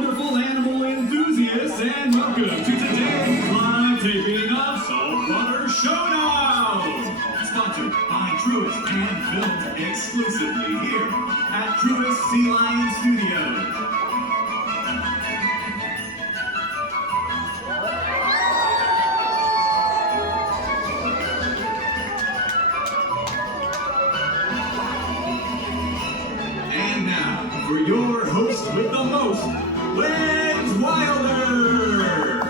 wonderful animal enthusiasts, and welcome to today's live taping of Saltwater Showdown! Sponsored by Truist and filmed exclusively here at Truist Sea Lion Studios. And now, for your host with the most, Lance Wilder!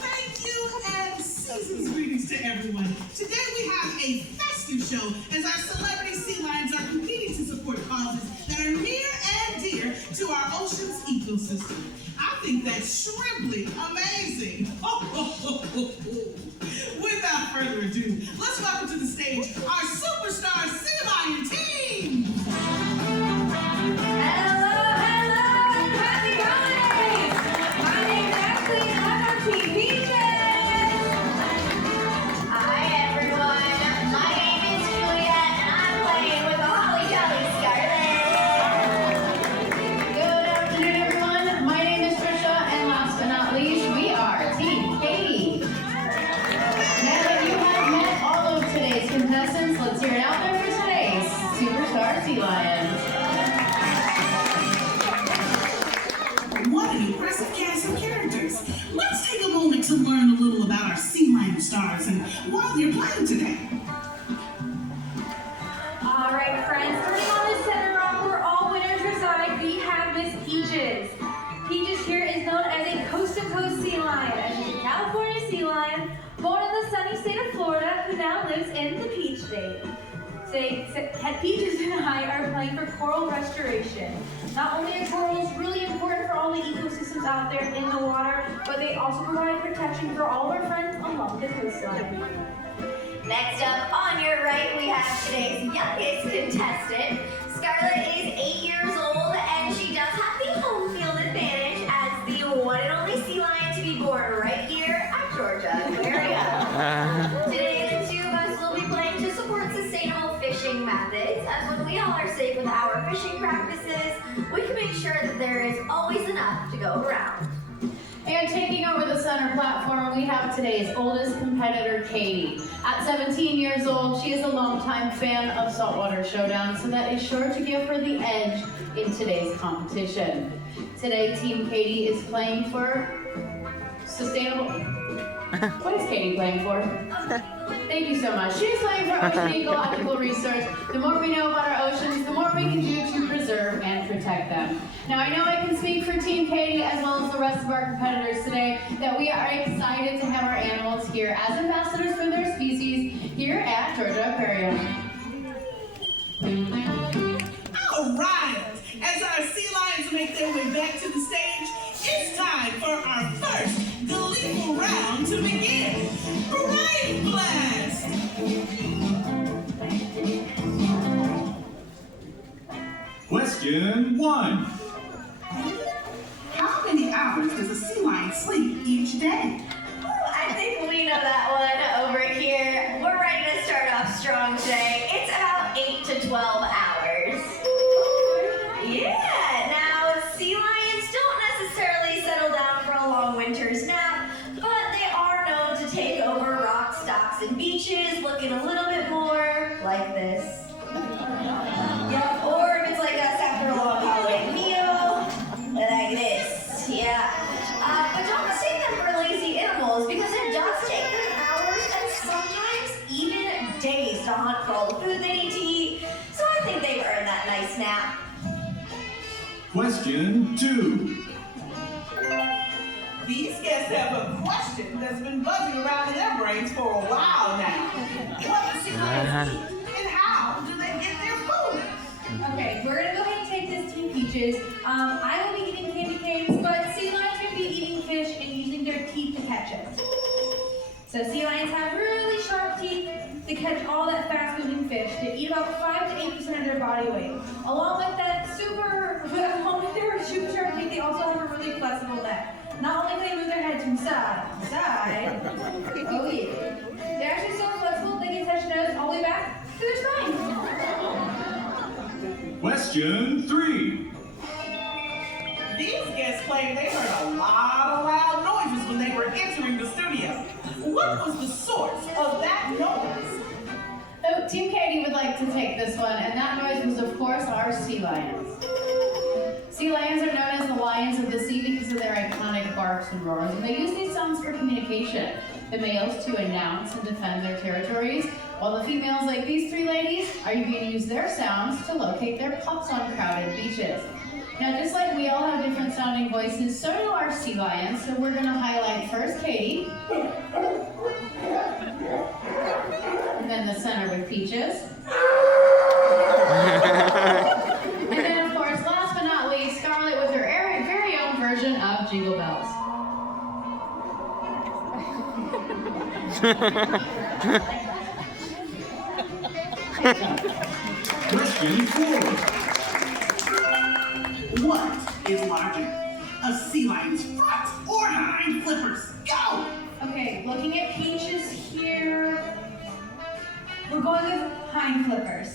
Thank you and season's greetings to everyone. Today we have a festive show as our celebrity sea lions are competing to support causes that are near and dear to our ocean's ecosystem. I think that's shrimply amazing. Without further ado, let's welcome to the stage our superstar sea lion team. Hello, and happy holidays! My name's Ashley, and I'm on Team Peaches! Hi, everyone. My name is Juliet, and I'm playing with the Holly Jolly Scarlet. Good afternoon, everyone. My name is Trisha, and last but not least, we are Team Katie. Now that you have met all of today's contestants, let's hear it out there for today's Superstar Sea Lions. What an impressive cast of characters. Let's take a moment to learn a little about our sea lion stars and why they're playing today. All right, friends, starting on the center rock where all winners reside, we have Miss Peaches. Peaches here is known as a coast-to-coast sea lion. She's a California sea lion, born in the sunny state of Florida, who now lives in the Peach State. Peaches and I are playing for coral restoration. Not only are corals really important for all the ecosystems out there in the water, but they also provide protection for all of our friends along the coastline. Next up, on your right, we have today's youngest contestant. Scarlett is 8 years old, and she does have the home field advantage as the one and only sea lion to be born right here at Georgia Aquarium. Today, the two of us will be playing to support sustainable fishing methods, as when we all are safe with our fishing practices, we can make sure that there is always enough to go around. And taking over the center platform, we have today's oldest competitor, Katie. At 17 years old, she is a longtime fan of Saltwater Showdown, so that is sure to give her the edge in today's competition. Today, Team Katie is playing for sustainable... What is Katie playing for? Thank you so much. She's playing for ocean ecological research. The more we know about our oceans, the more we can do to preserve and protect them. Now, I know I can speak for Team Katie as well as the rest of our competitors today that we are excited to have our animals here as ambassadors for their species here at Georgia Aquarium. All right, as our sea lions make their way back to the stage, it's time for our first gleeful round to begin. Brain Blast! Question 1. How many hours does a sea lion sleep each day? I think we know that one over here. We're ready to start off strong today. It's about 8 to 12 hours. Yeah, now sea lions don't necessarily settle down for a long winter's nap, but they are known to take over rocks, docks, and beaches looking a little bit more like this. Yep, or if it's like us after a long holiday meal, like this, yeah. But don't mistake them for lazy animals because it does take them hours and sometimes even days to hunt for all the food they need to eat, so I think they've earned that nice nap. Question 2. These guests have a question that's been buzzing around in their brains for a while now. What do sea lions eat and how do they get their food? Okay, we're gonna go ahead and take this Team Peaches. I will be eating candy canes, but sea lions can be eating fish and using their teeth to catch it. So sea lions have really sharp teeth to catch all that fast-moving fish. They eat about 5 to 8% of their body weight. Along with their super sharp teeth, they also have a really flexible neck. Not only can they move their heads from side to side, oh yeah, they're actually so flexible they can touch nose all the way back to their spine. Question 3. These guests claim they heard a lot of loud noises when they were entering the studio. What was the source of that noise? Oh, Team Katie would like to take this one, and that noise was, of course, our sea lions. Sea lions are known as the lions of the sea because of their iconic barks and roars, and they use these sounds for communication. The males to announce and defend their territories, while the females, like these three ladies, are going to use their sounds to locate their pups on crowded beaches. Now, just like we all have different sounding voices, so do our sea lions, so we're going to highlight first Katie, and then the center with Peaches. And then, of course, last but not least, Scarlett with her very own version of Jingle Bells. Question 4. What is larger? A sea lion's front or hind flippers? Go! Okay, looking at Peaches here. We're going with hind flippers.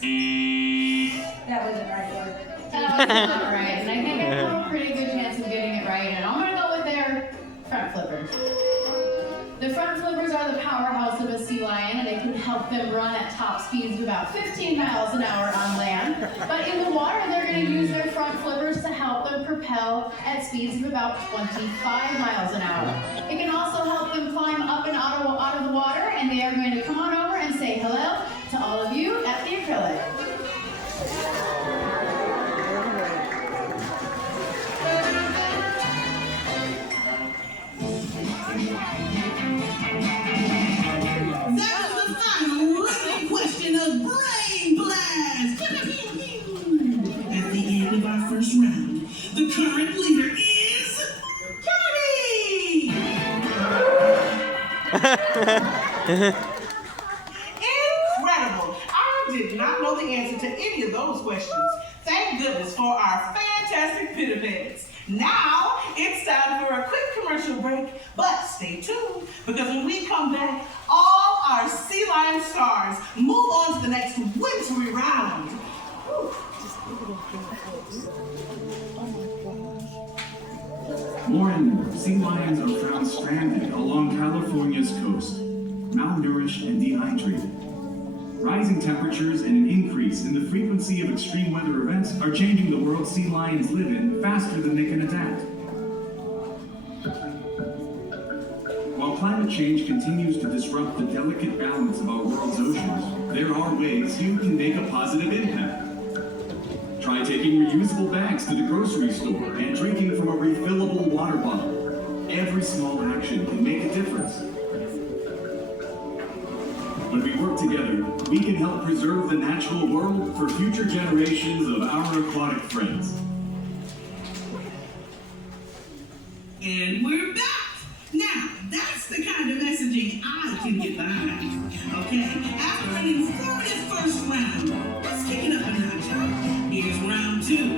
That wasn't right, was it? That was not right, and I think I have a pretty good chance of getting it right, and I'm going to go with their front flippers. The front flippers are the powerhouse of a sea lion, and it can help them run at top speeds of about 15 miles an hour on land. But in the water, they're going to use their front flippers to help them propel at speeds of about 25 miles an hour. It can also help them climb up and out of the water, and they are going to come on over and say hello to all of you at the acrylic. That was the final written question of Brain Blast! At the end of our first round, the current leader is Katie! Incredible! I did not know the answer to any of those questions. Thank goodness for our fantastic pinnipeds. Now, it's time for a quick commercial break, but stay tuned, because when we come back, all our sea lion stars move on to the next wintry round. Whew. More and more sea lions are found stranded along California's coast, malnourished and dehydrated. Rising temperatures and an increase in the frequency of extreme weather events are changing the world sea lions live in faster than they can adapt. While climate change continues to disrupt the delicate balance of our world's oceans, there are ways you can make a positive impact. Try taking reusable bags to the grocery store and drinking from a refillable water bottle. Every small action can make a difference. When we work together, we can help preserve the natural world for future generations of our aquatic friends. And we're back! Now, that's the kind of messaging I can get behind. Okay, after an informative first round, let's kick it up a notch, huh? Here's round 2.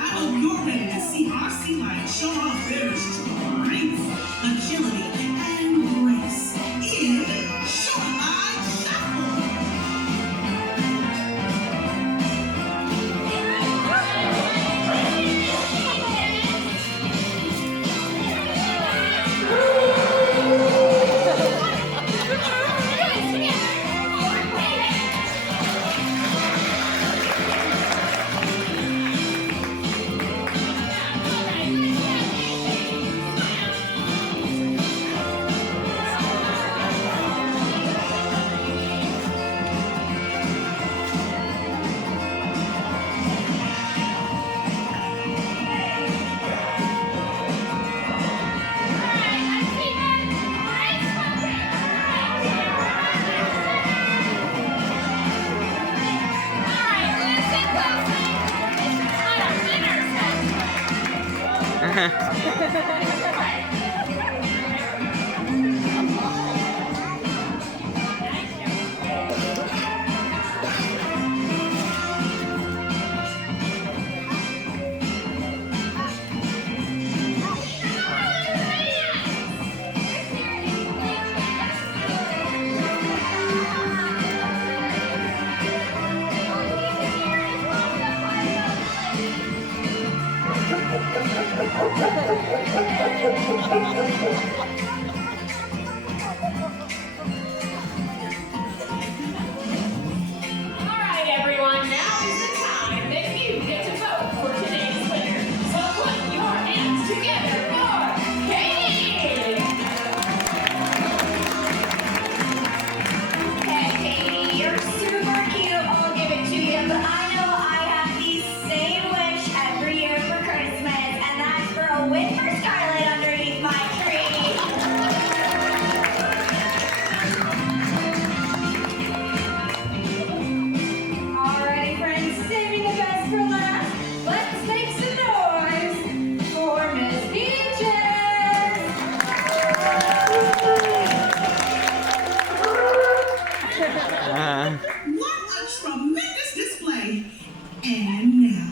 I hope you're ready to see our sea lions show off their strength, agility, and grace in Shoreline Shuffle. Alright everyone, now is the time that you get to vote for today's winner. So put your hands together for Katie! Hey, Katie, you're super cute. I'll give it to you. But I know I have the same wish every year for Christmas, and that's for a win for Scarlet underneath my tree. Alrighty, friends, saving the best for last. Let's make some noise for Miss Peaches. What a tremendous display! And now,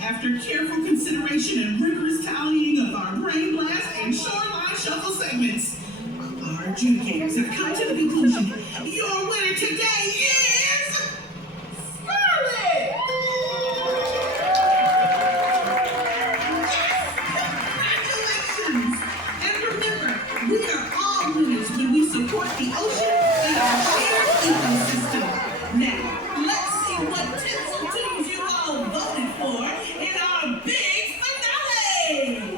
after careful consideration and rigorous tallying of our Brain Blast and Shoreline Shuffle segments, our adjudicators have come to the conclusion your winner today is Scarlet! Congratulations! And remember, we are all winners when we support the ocean and our shared ecosystem. Now, let's see what tinsel tunes you all voted for in our big finale!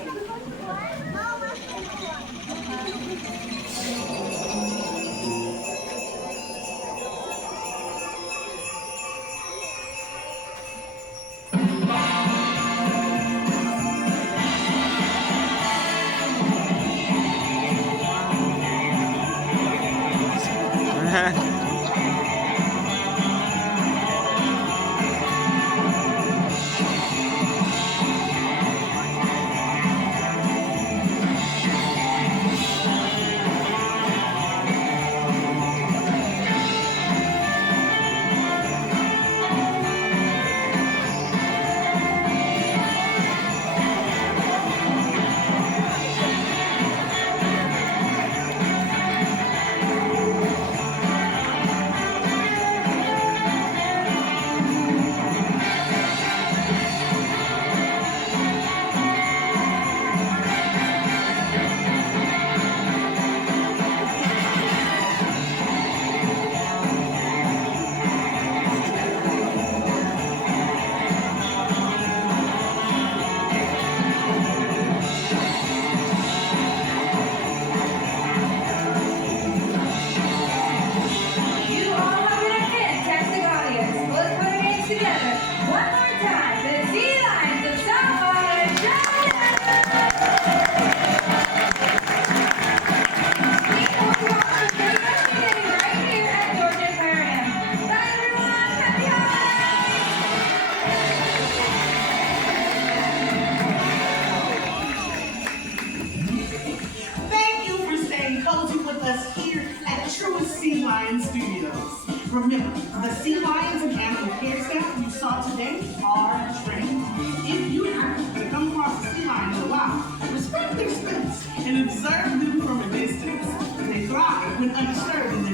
Truist Sea Lion Studios. Remember, the sea lions and animal care staff you saw today are trained. If you happen to come across a sea lion in the wild, respect their space and observe them from a distance. They thrive when undisturbed in the